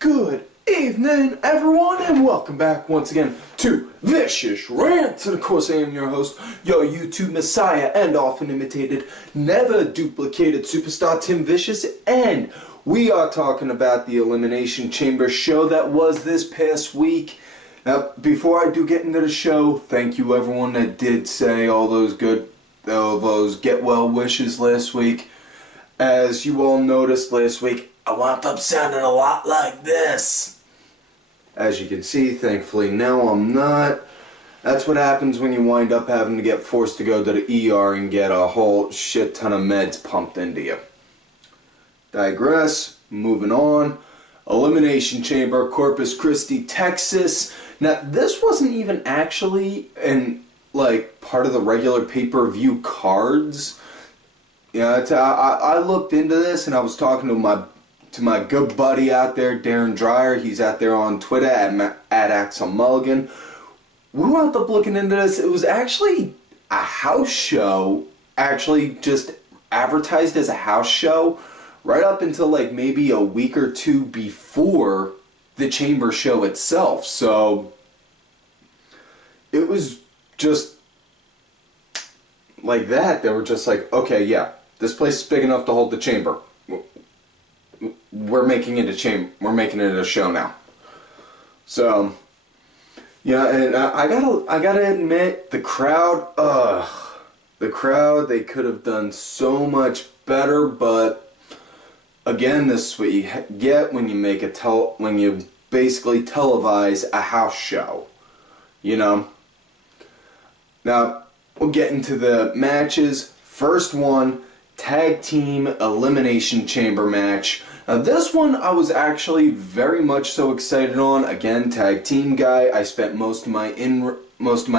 Good evening, everyone, and welcome back once again to Vicious Rants. And of course, I am your host, your YouTube messiah, and often imitated, never duplicated superstar Tim Vicious. And we are talking about the Elimination Chamber show that was this past week. Now, before I do get into the show, thank you everyone that did say all those get well wishes last week. As you all noticed last week, I wound up sounding a lot like this. As you can see, thankfully now I'm not. That's what happens when you wind up having to get forced to go to the ER and get a whole shit ton of meds pumped into you. Digress, moving on. Elimination Chamber, Corpus Christi, Texas. Now, this wasn't even actually part of the regular pay-per-view cards. Yeah, I looked into this and I was talking to my good buddy out there, Darren Dreyer. He's out there on Twitter at Axel Mulligan. We wound up looking into this. It was actually a house show, actually just advertised as a house show right up until like maybe a week or two before the Chamber show itself. So it was just like that. They were just like, okay, yeah, this place is big enough to hold the Chamber. We're making it a chamber. We're making it a show now. So, yeah, and I gotta admit, the crowd, they could have done so much better. But again, this is what you get when you make when you basically televise a house show. You know. Now we'll get into the matches. First one, Tag Team Elimination Chamber match. Now this one I was actually very much so excited on. Again, tag team guy. I spent most of my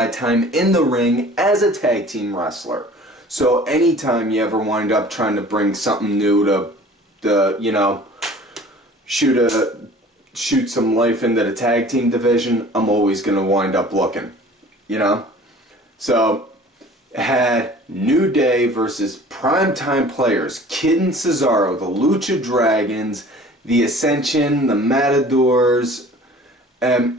time in the ring as a tag team wrestler. So anytime you ever wind up trying to bring something new to shoot some life into the tag team division, I'm always gonna wind up looking. You know? So had New Day versus primetime players, Kid and Cesaro, the Lucha Dragons, the Ascension, the Matadors. Yeah,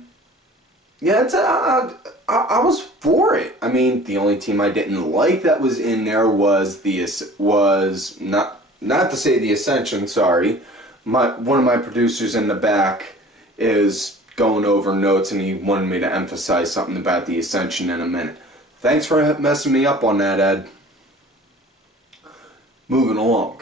I was for it. I mean, the only team I didn't like that was in there was not to say the Ascension. Sorry, one of my producers in the back is going over notes, and he wanted me to emphasize something about the Ascension in a minute. Thanks for messing me up on that, Ed. Moving along.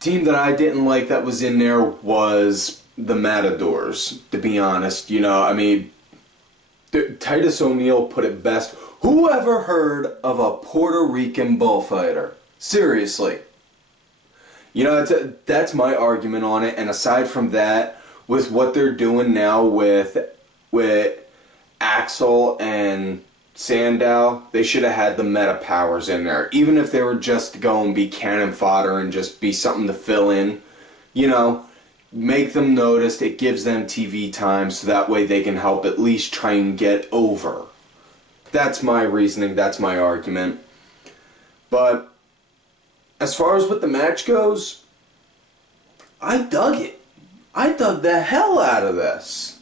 Team that I didn't like that was in there was the Matadors, to be honest. You know, I mean, Titus O'Neil put it best. Who ever heard of a Puerto Rican bullfighter? Seriously. You know, that's my argument on it. And aside from that, with what they're doing now with Axel and Sandow, they should have had the meta powers in there. Even if they were just to go and be cannon fodder and just be something to fill in, you know, make them noticed. It gives them TV time so that way they can help at least try and get over. That's my reasoning. That's my argument. But as far as what the match goes, I dug it. I dug the hell out of this.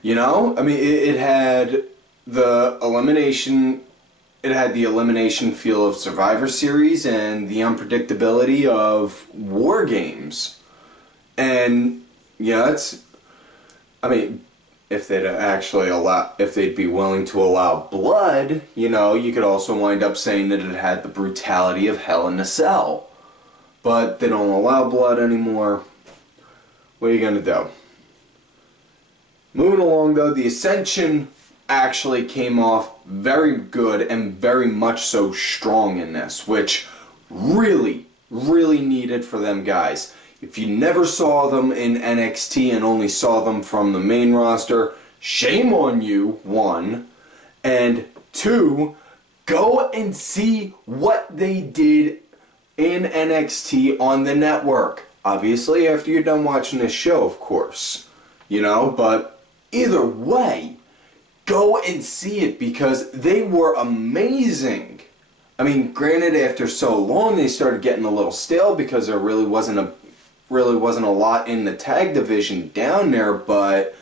You know, I mean, it had the elimination feel of Survivor Series and the unpredictability of War Games. And yeah, I mean, if they'd be willing to allow blood, you know, you could also wind up saying that it had the brutality of Hell in a Cell. But they don't allow blood anymore. What are you gonna do? Moving along though, the Ascension actually came off very good and very much so strong in this, which really, really needed for them guys. If you never saw them in NXT and only saw them from the main roster, shame on you, one. And two, go and see what they did in NXT on the network. Obviously, after you're done watching this show, of course. You know, but either way, go and see it because they were amazing. I mean, granted, after so long, they started getting a little stale because there really wasn't really wasn't a lot in the tag division down there, but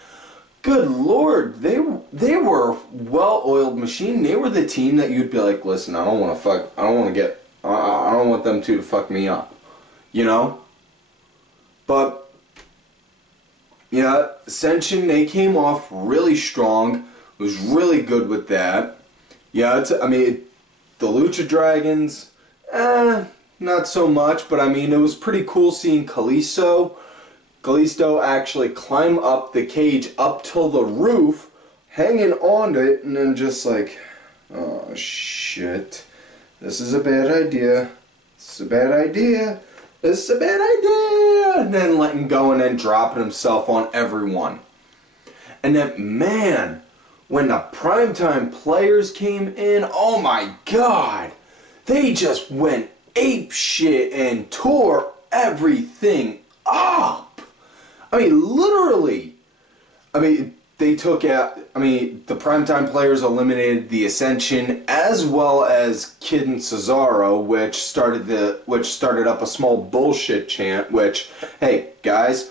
good lord, they were well-oiled machine. They were the team that you'd be like, listen, I don't want them two to fuck me up, you know? But yeah, Ascension, they came off really strong. Was really good with that. Yeah, I mean, the Lucha Dragons, not so much, but I mean, it was pretty cool seeing Kalisto actually climb up the cage up till the roof, hanging on to it, and then just like, oh shit, this is a bad idea. This is a bad idea. This is a bad idea. And then letting go and then dropping himself on everyone. And then, man, when the primetime players came in, oh my god, they just went ape shit and tore everything up. I mean, literally. I mean, they took out, the primetime players eliminated the Ascension as well as Kid and Cesaro, which started up a small bullshit chant, which, hey, guys,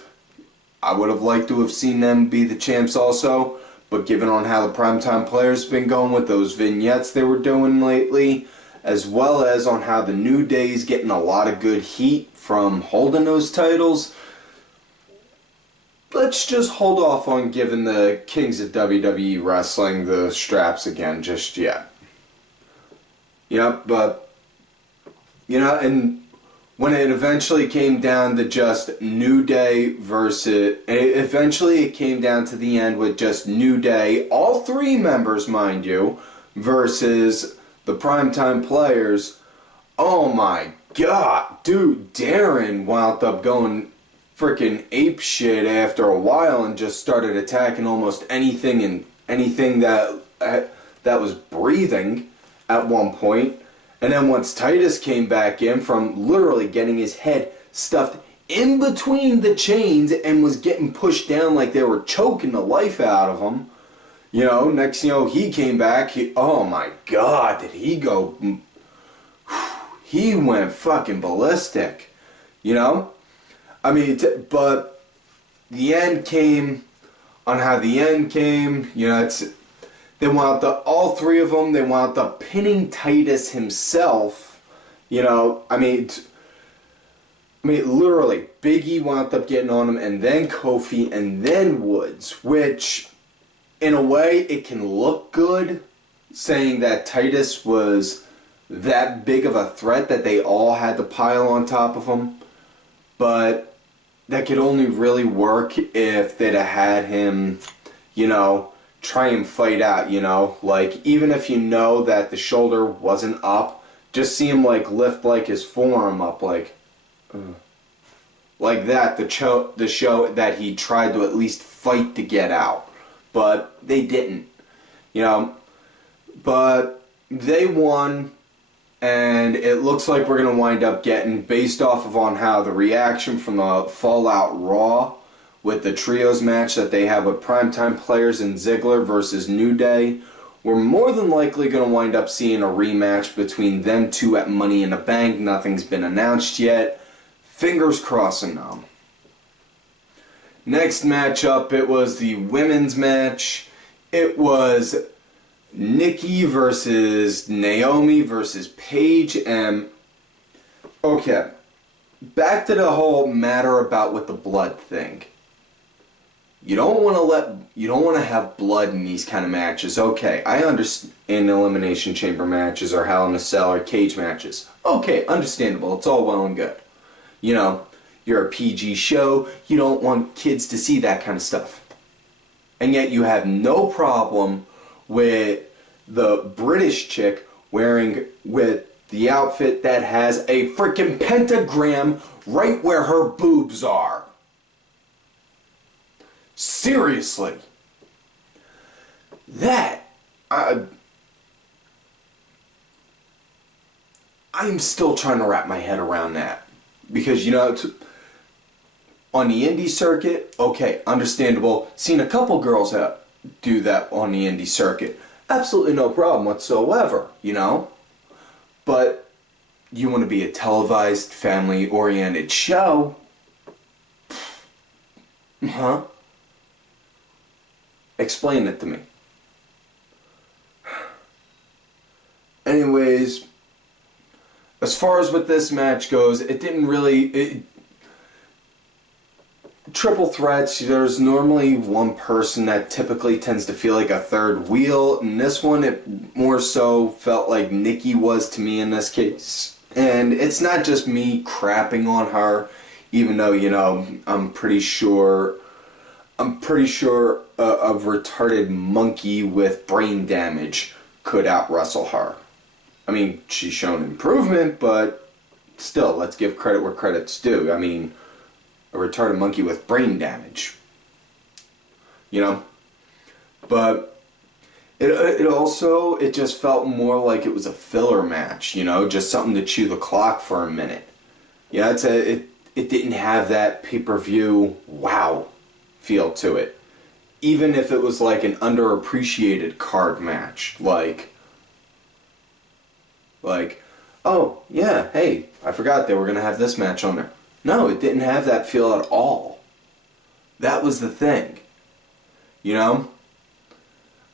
I would have liked to have seen them be the champs also, but given on how the primetime players have been going with those vignettes they were doing lately, as well as on how the New Day's getting a lot of good heat from holding those titles, let's just hold off on giving the kings of WWE wrestling the straps again just yet. Yep, but, and when it eventually came down to just New Day eventually it came down to the end with just New Day, all three members, mind you, versus the primetime players. Oh my god, dude, Darren wound up going freaking ape shit after a while and just started attacking almost anything that was breathing at one point. And then once Titus came back in from literally getting his head stuffed in between the chains and was getting pushed down like they were choking the life out of him, next he came back. Oh my god, did he go? He went fucking ballistic, but the end came on how the end came. They wound up, all three of them, they wound up pinning Titus himself. Literally, Big E wound up getting on him, and then Kofi, and then Woods, which, in a way, it can look good, saying that Titus was that big of a threat that they all had to pile on top of him. But that could only really work if they'd have had him, try and fight out, like, even if that the shoulder wasn't up, just see him lift his forearm up like that to show that he tried to at least fight to get out, but they didn't, but they won, and it looks like we're going to wind up getting, based off of on how the reaction from the Fallout Raw with the trios match that they have with primetime players and Ziggler versus New Day, we're more than likely going to wind up seeing a rematch between them two at Money in the Bank. Nothing's been announced yet. Fingers crossing now. Next matchup, it was the women's match. It was Nikki versus Naomi versus Paige, and okay, back to the whole matter about with the blood thing. You don't want to have blood in these kind of matches. Okay, I understand in Elimination Chamber matches or Hell in a Cell or cage matches. Okay, understandable. It's all well and good. You're a PG show. You don't want kids to see that kind of stuff. And yet you have no problem with the British chick wearing with the outfit that has a freaking pentagram right where her boobs are. Seriously. I'm still trying to wrap my head around that. Because, on the indie circuit, okay, understandable. Seen a couple girls do that on the indie circuit. Absolutely no problem whatsoever, But you want to be a televised, family-oriented show, Huh? Explain it to me. Anyways, as far as what this match goes, it didn't really... triple threats, there's normally one person that typically tends to feel like a third wheel. In this one, it more so felt like Nikki was to me in this case. And it's not just me crapping on her, even though, you know, I'm pretty sure a retarded monkey with brain damage could out-wrestle her. I mean, she's shown improvement, but still, let's give credit where credit's due. I mean, a retarded monkey with brain damage. You know? But it just felt more like it was a filler match, you know? Just something to chew the clock for a minute. Yeah, it didn't have that pay-per-view wow feel to it. Even if it was like an underappreciated card match. Like, oh, yeah, hey, I forgot they were going to have this match on there. No, it didn't have that feel at all. That was the thing. You know?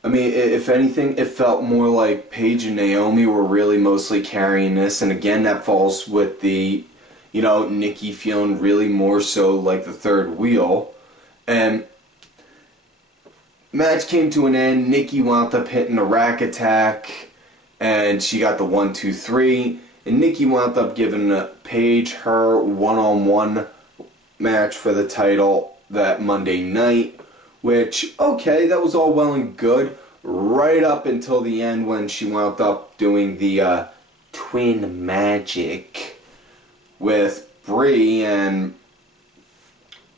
I mean, if anything, it felt more like Paige and Naomi were really mostly carrying this. And again, that falls with the, you know, Nikki feeling really more so like the third wheel. And match came to an end. Nikki wound up hitting a rack attack. And she got the 1, 2, 3. And Nikki wound up giving Paige her one-on-one match for the title that Monday night. Which, okay, that was all well and good. Right up until the end when she wound up doing the twin magic with Brie. And,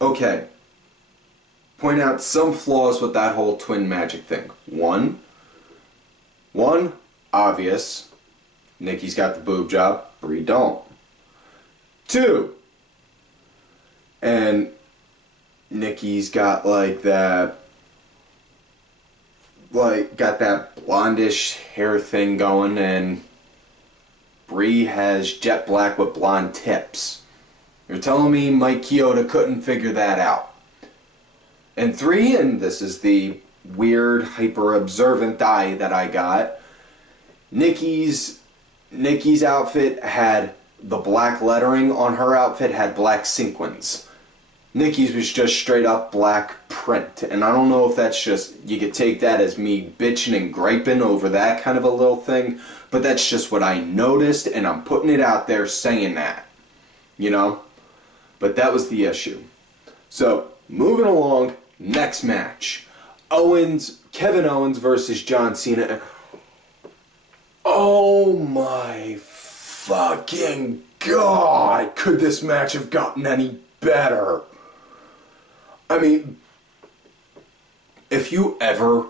okay, point out some flaws with that whole twin magic thing. One, obvious. Nikki's got the boob job, Brie don't. 2, and Nikki's got like that, got that blondish hair thing going, and Brie has jet black with blonde tips. You're telling me Mike Chioda couldn't figure that out? And 3, and this is the weird hyper-observant eye that I got, Nikki's outfit had the black lettering on her outfit had black sequins. Nikki's was just straight up black print. And I don't know if that's just, you could take that as me bitching and griping over that kind of a little thing, but that's just what I noticed, and I'm putting it out there saying that. You know? But that was the issue. So, moving along, next match. Kevin Owens versus John Cena. Oh my fucking god, could this match have gotten any better? I mean, if you ever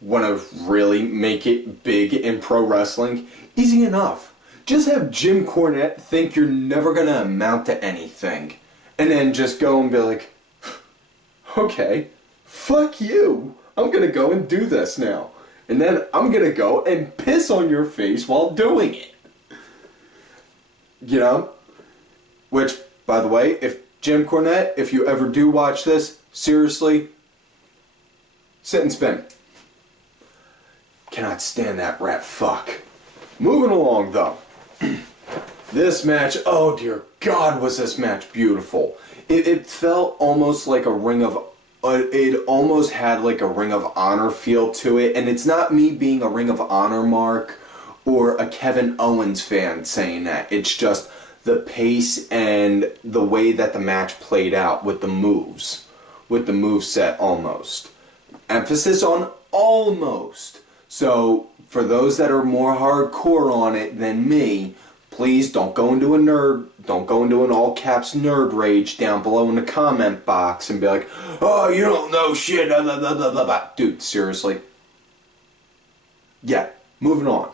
want to really make it big in pro wrestling, easy enough. Just have Jim Cornette think you're never going to amount to anything. And then just go and be like, okay, fuck you. I'm going to go and do this now. And then I'm going to go and piss on your face while doing it. You know? Which, by the way, if Jim Cornette, if you ever do watch this, seriously, sit and spin. Cannot stand that rat fuck. Moving along, though. This match, oh dear God, was this match beautiful. It felt almost like a Ring of... it almost had like a Ring of Honor feel to it. And it's not me being a Ring of Honor mark or a Kevin Owens fan saying that. It's just the pace and the way that the match played out with the moves. With the moveset almost. Emphasis on almost. So, for those that are more hardcore on it than me, please don't go into an all caps nerd rage down below in the comment box and be like, oh, you don't know shit, blah, blah, blah, blah, blah. Dude, seriously. Yeah, moving on.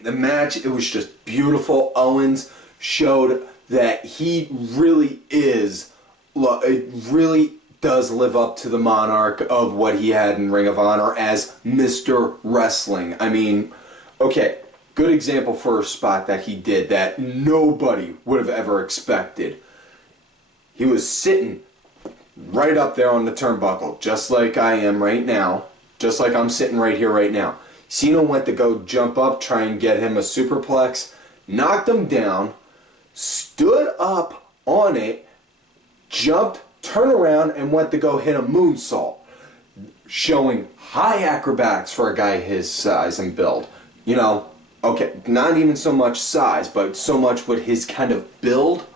The match, it was just beautiful. Owens showed that he really is, it really does live up to the monarch of what he had in Ring of Honor as Mr. Wrestling. I mean, okay, good example for a spot that he did that nobody would have ever expected. He was sitting right up there on the turnbuckle, just like I am right now, just like I'm sitting right here right now. Cena went to go jump up, try and get him a superplex, knocked him down, stood up on it, jumped, turned around, and went to go hit a moonsault, showing high acrobatics for a guy his size and build. You know, okay, not even so much size, but so much with his kind of build.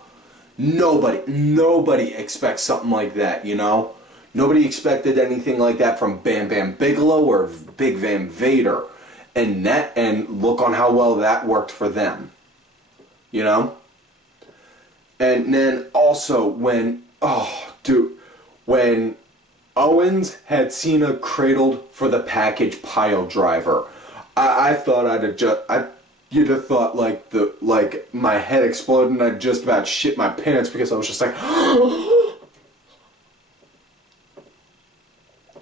Nobody expects something like that, you know? Nobody expected anything like that from Bam Bam Bigelow or Big Van Vader. And look on how well that worked for them. You know? And then also when Owens had Cena cradled for the package pile driver, I thought you'd have thought like my head exploded and I'd just about shit my pants because I was just like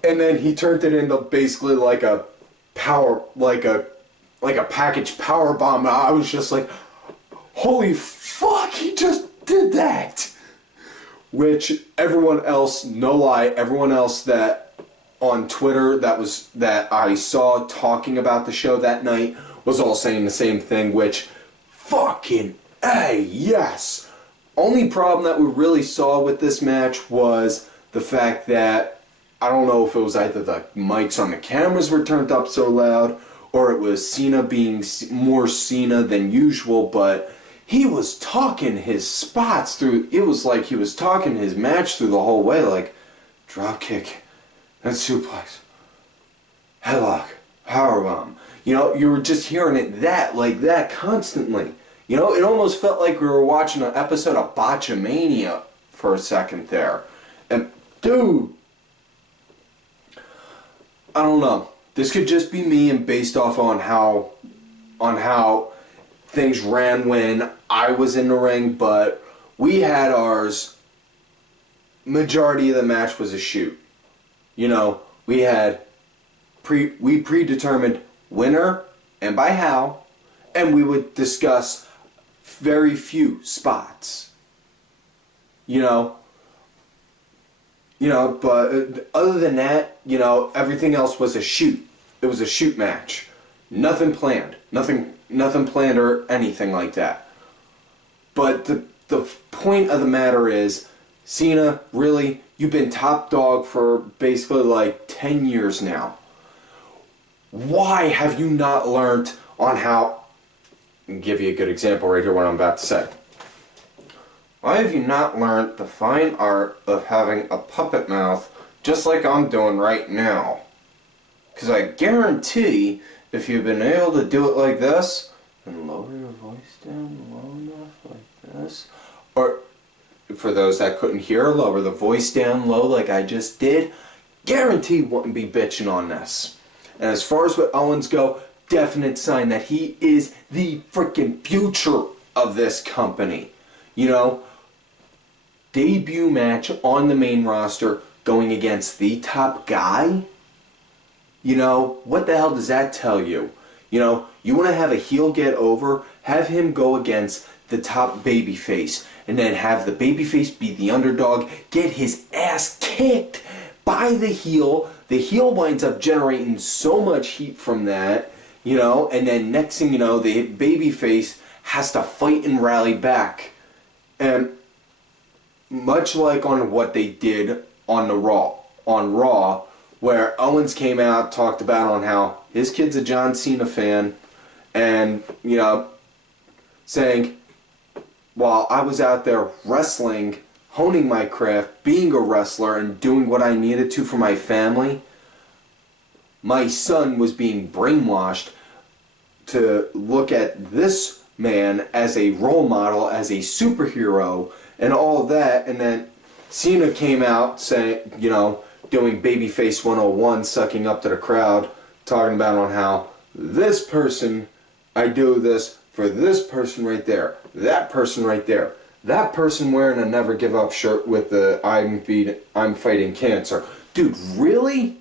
and then he turned it into basically like a package power bomb. I was just like, holy fuck, he just did that. Which everyone else, no lie, everyone else that on Twitter that I saw talking about the show that night was all saying the same thing, which, fucking A, yes. Only problem that we really saw with this match was the fact that, I don't know if it was either the mics on the cameras were turned up so loud, or it was Cena being more Cena than usual, but he was talking his spots through, it was like he was talking his match through the whole way, like, drop kick, and suplex, headlock, powerbomb. You know, you were just hearing it like that constantly. You know, it almost felt like we were watching an episode of Botchamania for a second there. And, dude, I don't know. This could just be me and based off on how things ran when I was in the ring, but we had ours. Majority of the match was a shoot. You know, we had we predetermined winner and by how, and we would discuss very few spots. You know, but other than that, you know, everything else was a shoot. It was a shoot match. Nothing planned. Nothing planned or anything like that. But the point of the matter is, Cena, really, you've been top dog for basically like 10 years now. Why have you not learned on how... I'll give you a good example right here what I'm about to say. Why have you not learned the fine art of having a puppet mouth just like I'm doing right now? Because I guarantee if you've been able to do it like this, and lower your voice down low enough like this, or for those that couldn't hear, lower the voice down low like I just did, guarantee wouldn't be bitching on this. And as far as what Owens go, definite sign that he is the freaking future of this company. You know, debut match on the main roster going against the top guy? You know, what the hell does that tell you? You know, you want to have a heel get over, have him go against the top babyface, and then have the babyface be the underdog, get his ass kicked by the heel. The heel winds up generating so much heat from that, you know, and then next thing you know, the babyface has to fight and rally back. And much like on what they did on Raw, where Owens came out, talked about on how his kid's a John Cena fan, and, you know, saying, while I was out there wrestling, honing my craft, being a wrestler, and doing what I needed to for my family, my son was being brainwashed to look at this man as a role model, as a superhero, and all of that. And then Cena came out saying, you know, doing Babyface 101, sucking up to the crowd, talking about on how this person, I do this for this person right there, that person right there, that person wearing a Never Give Up shirt with the I'm fighting cancer. Dude, really?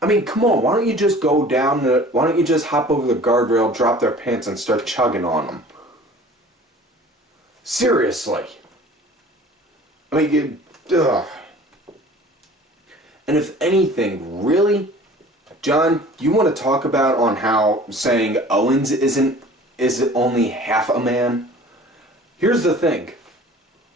I mean, come on, why don't you just go down why don't you just hop over the guardrail, drop their pants, and start chugging on them? Seriously. I mean, ugh. And if anything, really, John, you want to talk about on how saying Owens isn't only half a man? Here's the thing.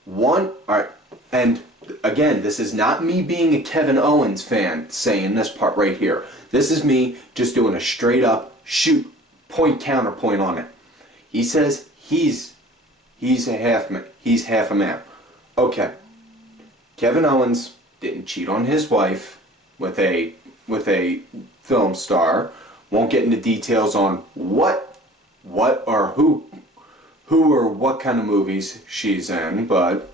Alright, and again, this is not me being a Kevin Owens fan saying this part right here. This is me just doing a straight up shoot, point counterpoint on it. He says he's a half man. He's half a man. Okay. Kevin Owens didn't cheat on his wife with a film star. Won't get into details on what or who or what kind of movies she's in, but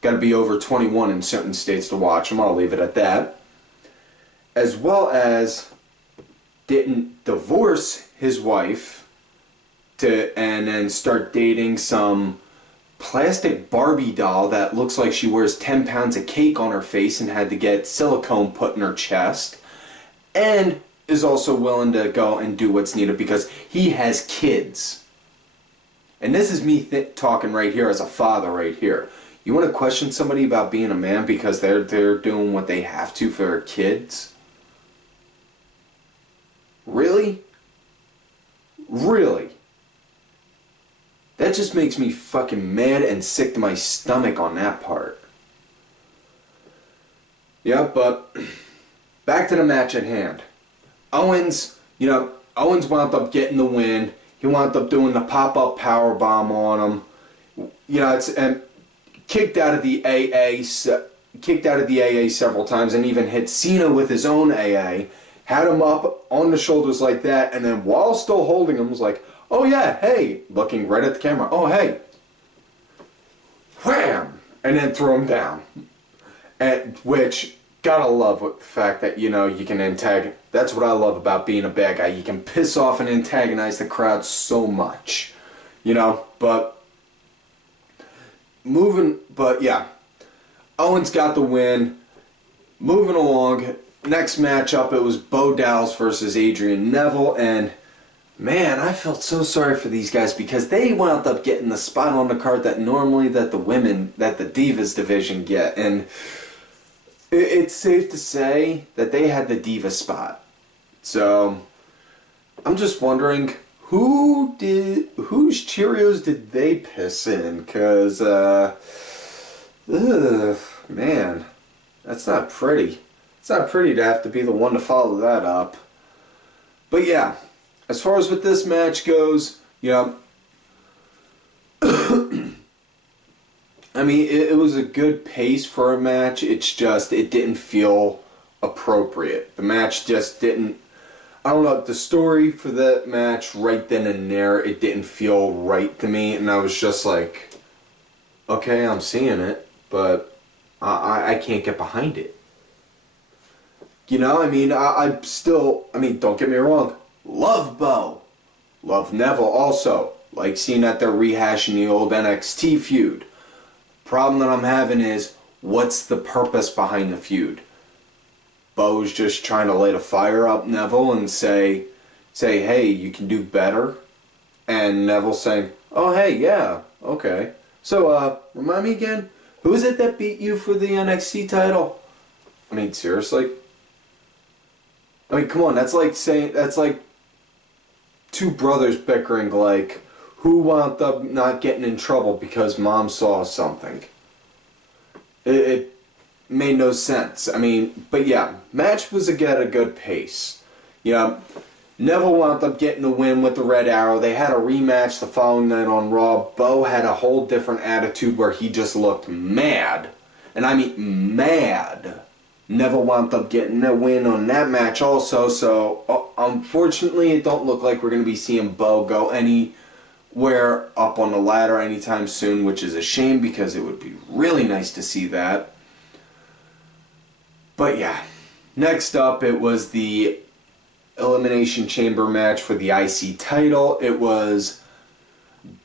got to be over 21 in certain states to watch them. I'll leave it at that. As well as didn't divorce his wife and then start dating some plastic Barbie doll that looks like she wears 10 pounds of cake on her face and had to get silicone put in her chest, and is also willing to go and do what's needed because he has kids. And this is me talking right here as a father right here. You want to question somebody about being a man because they're doing what they have to for their kids? Really? Really? That just makes me fucking mad and sick to my stomach on that part. Yeah, but back to the match at hand. Owens wound up getting the win. He wound up doing the pop-up powerbomb on him. You know, and kicked out of the AA several times, and even hit Cena with his own AA. Had him up on the shoulders like that, and then while still holding him, was like, "Oh yeah, hey," looking right at the camera. "Oh hey," wham, and then throw him down. And which gotta love the fact that you can antagonize. That's what I love about being a bad guy. You can piss off and antagonize the crowd so much, But yeah, Owens got the win. Moving along, next matchup, it was Bo Dallas versus Adrian Neville, and man, I felt so sorry for these guys because they wound up getting the spot on the card that normally that the Divas division get, and it's safe to say that they had the Diva spot. So I'm just wondering whose Cheerios did they piss in? Cause man, that's not pretty. It's not pretty to have to be the one to follow that up. But yeah, as far as what this match goes, I mean, it was a good pace for a match. It's just, it didn't feel appropriate. The match just didn't, I don't know, the story for that match right then and there, it didn't feel right to me. And I was just like, okay, I'm seeing it, but I can't get behind it. I mean, don't get me wrong. Love Bo. Love Neville also. Like seeing that they're rehashing the old NXT feud. Problem that I'm having is, what's the purpose behind the feud? Bo's just trying to light a fire up Neville and say, hey, you can do better. And Neville saying, oh, hey, yeah, okay. So, remind me again, who is it that beat you for the NXT title? I mean, seriously? I mean, come on, that's like two brothers bickering, like, who wound up not getting in trouble because mom saw something. It made no sense. I mean, but yeah, match was at a good pace. Neville wound up getting the win with the Red Arrow. They had a rematch the following night on Raw. Bo had a whole different attitude where he just looked mad. And I mean mad. Neville wound up getting a win on that match also. So, unfortunately, it don't look like we're going to be seeing Bo go anywhere up on the ladder anytime soon, which is a shame because it would be really nice to see that. But yeah, next up it was the Elimination Chamber match for the IC title. It was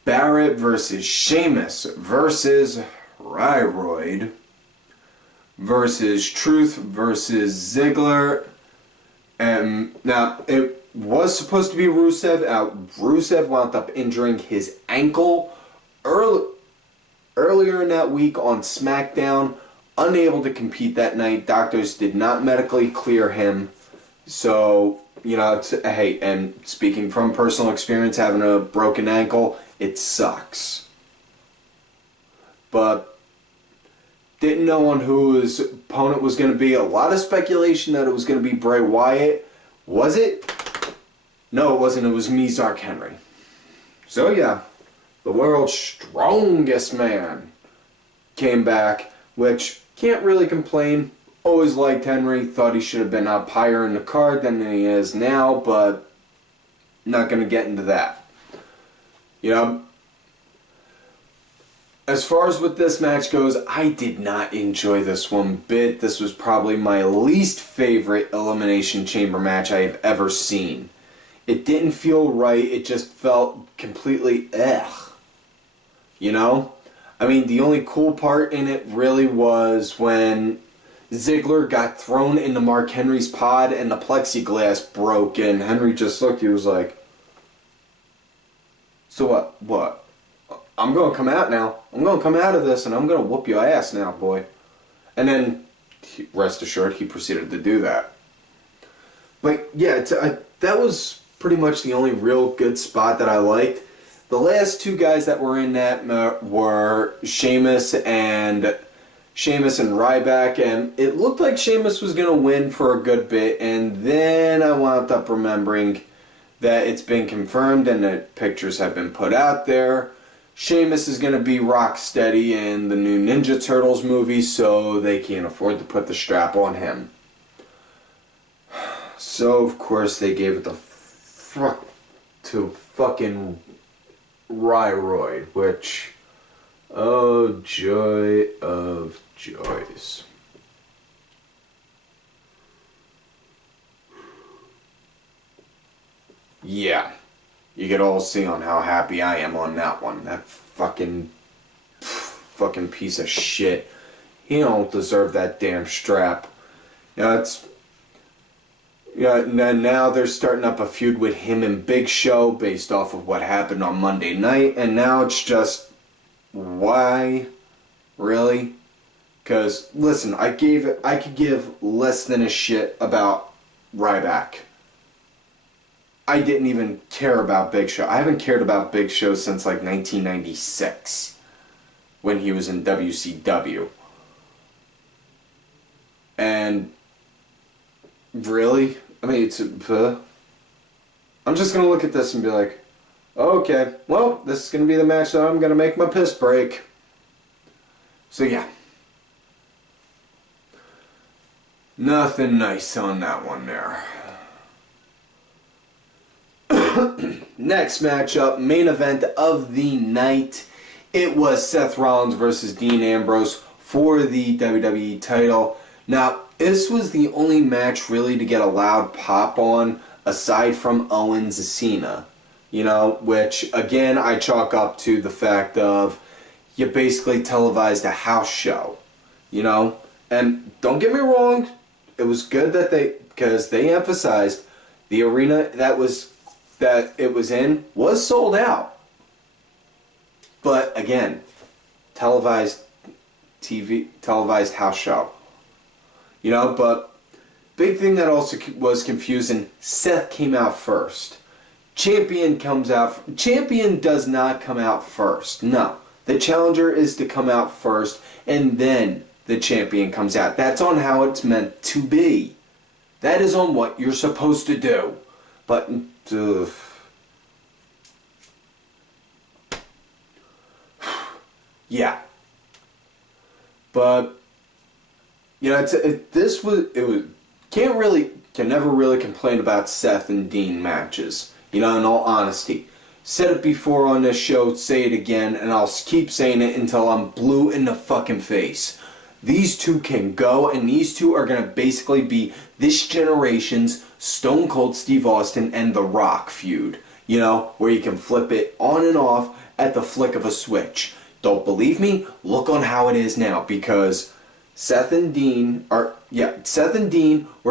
Barrett versus Sheamus versus Ryroyd versus Truth versus Ziggler. And now it was supposed to be Rusev. Rusev wound up injuring his ankle earlier in that week on SmackDown, unable to compete that night. Doctors did not medically clear him. So, hey, and speaking from personal experience, having a broken ankle, it sucks. But didn't know on who his opponent was going to be. A lot of speculation that it was going to be Bray Wyatt. Was it? No, it wasn't. It was Mizark Henry. So yeah, the world's strongest man came back, which can't really complain. Always liked Henry. Thought he should have been up higher in the card than he is now, but not going to get into that. As far as what this match goes, I did not enjoy this one bit. This was probably my least favorite Elimination Chamber match I have ever seen. It didn't feel right. It just felt completely I mean, the only cool part in it really was when Ziggler got thrown into Mark Henry's pod and the plexiglass broke and Henry just looked, he was like, so what? I'm going to come out now. I'm going to come out of this and I'm going to whoop your ass now, boy. And then, rest assured, he proceeded to do that. But yeah, that was pretty much the only real good spot that I liked. The last two guys that were in that were Sheamus and Ryback, and it looked like Sheamus was going to win for a good bit, and then I wound up remembering that it's been confirmed and that pictures have been put out there. Sheamus is going to be Rocksteady in the new Ninja Turtles movie, so they can't afford to put the strap on him. So, of course, they gave it the fuck to fucking Ryroid, which, oh, joy of joys. Yeah, you could all see on how happy I am on that one. That fucking piece of shit. He don't deserve that damn strap. And then now they're starting up a feud with him and Big Show based off of what happened on Monday night. And now it's just, why? Really? Because, listen, I could give less than a shit about Ryback. I didn't even care about Big Show. I haven't cared about Big Show since like 1996 when he was in WCW. And really? I mean, I'm just going to look at this and be like, okay, well, this is going to be the match that I'm going to make my piss break. So yeah. Nothing nice on that one there. Next matchup, main event of the night. It was Seth Rollins versus Dean Ambrose for the WWE title. Now, this was the only match really to get a loud pop on aside from Owens-Cena. Which, again, I chalk up to the fact of you basically televised a house show. And don't get me wrong, it was good because they emphasized the arena that it was in was sold out. But again, televised house show. But big thing that also was confusing, Seth came out first. Champion does not come out first. No. The challenger is to come out first, and then the champion comes out. That's on how it's meant to be. That is on what you're supposed to do. But, yeah. But, can never really complain about Seth and Dean matches. In all honesty. Said it before on this show, say it again, and I'll keep saying it until I'm blue in the fucking face. These two can go, and these two are going to basically be this generation's Stone Cold Steve Austin and The Rock feud. Where you can flip it on and off at the flick of a switch. Don't believe me? Look on how it is now, because Seth and Dean were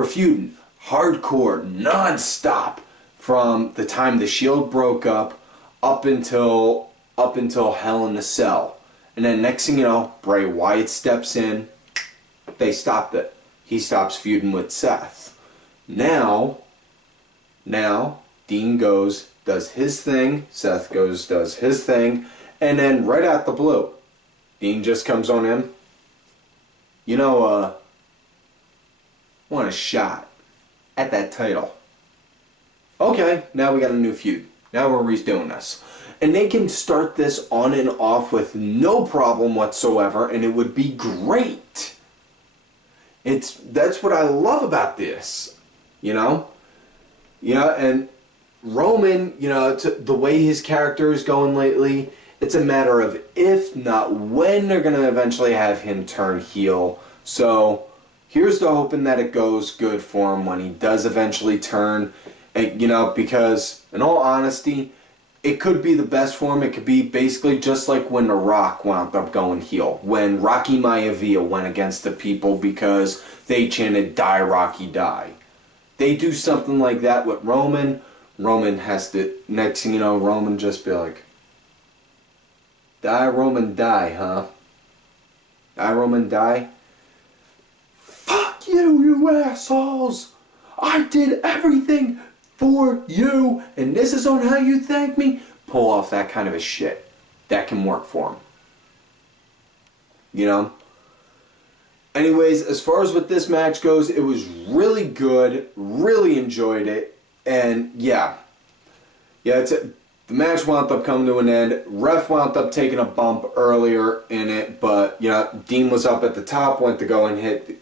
feuding hardcore, non-stop, from the time the Shield broke up until Hell in a Cell. And then next thing you know, Bray Wyatt steps in. They stopped it. He stops feuding with Seth. Now, Dean goes, does his thing. Seth goes, does his thing. And then right out the blue, Dean just comes on in. You know, want a shot at that title. Okay, now we got a new feud. Now we're redoing this. And they can start this on and off with no problem whatsoever, and it would be great. That's what I love about this, you know? And Roman, the way his character is going lately, it's a matter of if, not when, they're going to eventually have him turn heel. So here's to hoping that it goes good for him when he does eventually turn. Because in all honesty, it could be the best for him. It could be basically just like when The Rock wound up going heel. When Rocky Maivia went against the people because they chanted, "Die, Rocky, die." They do something like that with Roman. Roman has to, next thing you know, Roman just be like, "Die, Roman, die, huh? Die, Roman, die? Fuck you, you assholes! I did everything for you, and this is on how you thank me." Pull off that kind of a shit. That can work for him. Anyways, as far as what this match goes, it was really good. Really enjoyed it. And yeah, the match wound up coming to an end. Ref wound up taking a bump earlier in it, but Dean was up at the top, went to go and hit.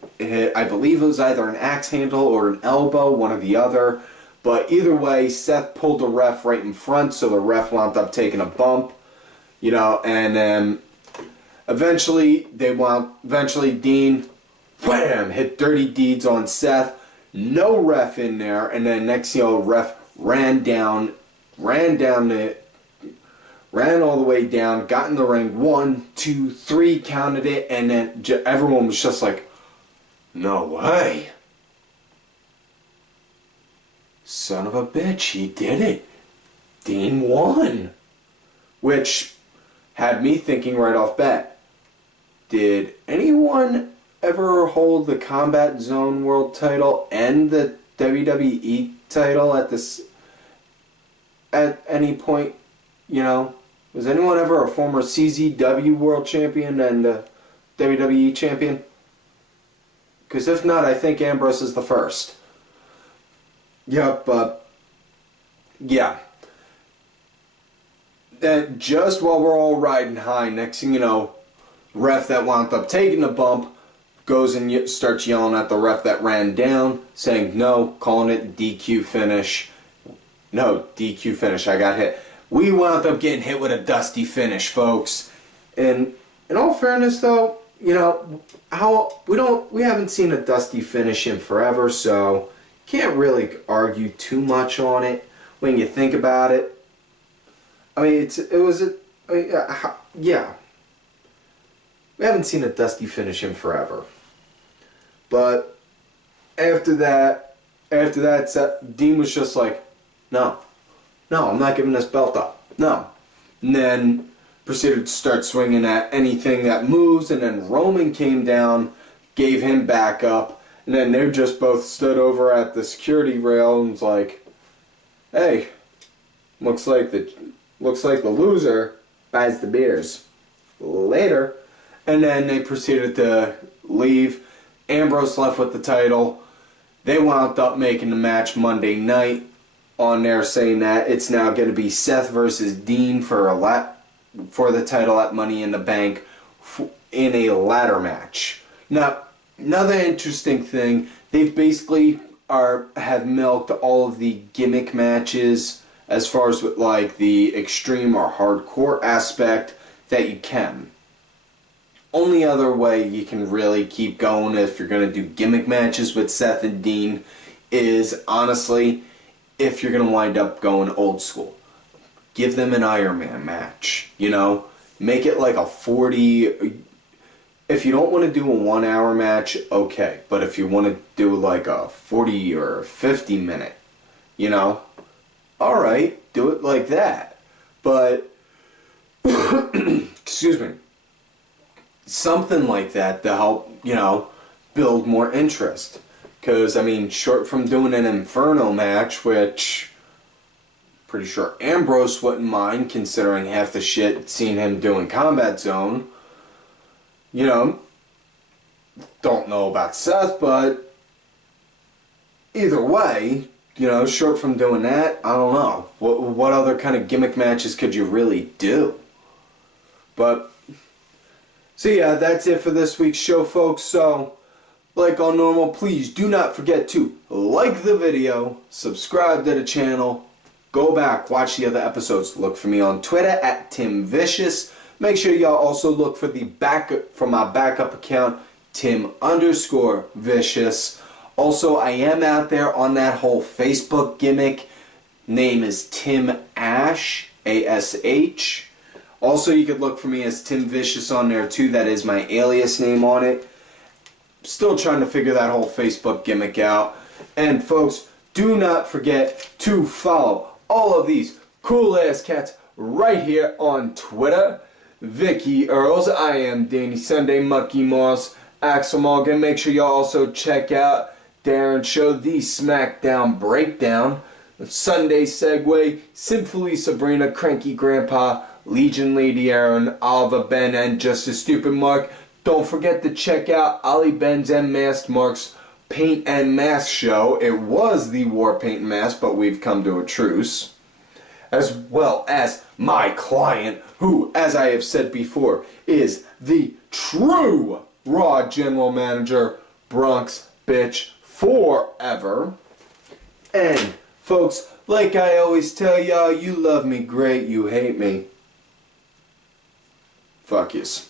I believe it was either an axe handle or an elbow, one or the other. But either way, Seth pulled the ref right in front, so the ref wound up taking a bump, and then eventually Dean, wham, hit Dirty Deeds on Seth. No ref in there, and then next ref ran all the way down, got in the ring, 1, 2, 3, counted it, and then everyone was just like, "No way. Son of a bitch, he did it. Dean won." Which had me thinking right off bat, did anyone ever hold the Combat Zone World title and the WWE title at any point? Was anyone ever a former CZW World Champion and a WWE Champion? Because if not, I think Ambrose is the first. Yep, but yeah. Then just while we're all riding high, next thing you know, ref that wound up taking the bump goes and starts yelling at the ref that ran down, saying no, calling it DQ finish. No, DQ finish, I got hit. We wound up getting hit with a dusty finish, folks. And in all fairness though, we haven't seen a dusty finish in forever, so can't really argue too much on it when you think about it. I mean, yeah. We haven't seen a dusty finish in forever. But after that, Dean was just like, no, I'm not giving this belt up. No. And then proceeded to start swinging at anything that moves, and then Roman came down, gave him back up. And then they just both stood over at the security rail and was like, "Hey, looks like the loser buys the beers. Later." And then they proceeded to leave. Ambrose left with the title. They wound up making the match Monday night on there, saying that it's now going to be Seth versus Dean for the title at Money in the Bank in a ladder match. Now, another interesting thing, they've basically have milked all of the gimmick matches as far as with like the extreme or hardcore aspect that you can. Only other way you can really keep going if you're going to do gimmick matches with Seth and Dean is, honestly, if you're going to wind up going old school. Give them an Iron Man match, Make it like a 40... If you don't want to do a 1 hour match, okay. But if you want to do like a 40 or 50 minute, alright, do it like that. But, excuse me. something like that to help, build more interest. Because, I mean, short from doing an Inferno match, which pretty sure Ambrose wouldn't mind considering half the shit seen him do in Combat Zone. Don't know about Seth, but either way, short from doing that, I don't know. What other kind of gimmick matches could you really do? But, so yeah, that's it for this week's show, folks. So, like all normal, please do not forget to like the video, subscribe to the channel, go back, watch the other episodes. Look for me on Twitter at TimVicious. Make sure y'all also look for my backup account, Tim_Vicious. Also, I am out there on that whole Facebook gimmick. Name is Tim Ash, A-S-H. Also, you could look for me as Tim Vicious on there too. That is my alias name on it. Still trying to figure that whole Facebook gimmick out. And folks, do not forget to follow all of these cool ass cats right here on Twitter. Vicky Earls, I am Danny Sunday, Mucky Moss, Axel Morgan. Make sure y'all also check out Darren Show, the SmackDown Breakdown, Sunday Segway, Sinfully Sabrina, Cranky Grandpa, Legion Lady Aaron, Alva Ben, and Just a Stupid Mark. Don't forget to check out Ollie Ben's and Masked Mark's Paint and Mask show. It was the War Paint and Mask, but we've come to a truce. As well as my client, who, as I have said before, is the true Raw General Manager, Bronx Bitch Forever. And, folks, like I always tell y'all, you love me great, you hate me. Fuck yous.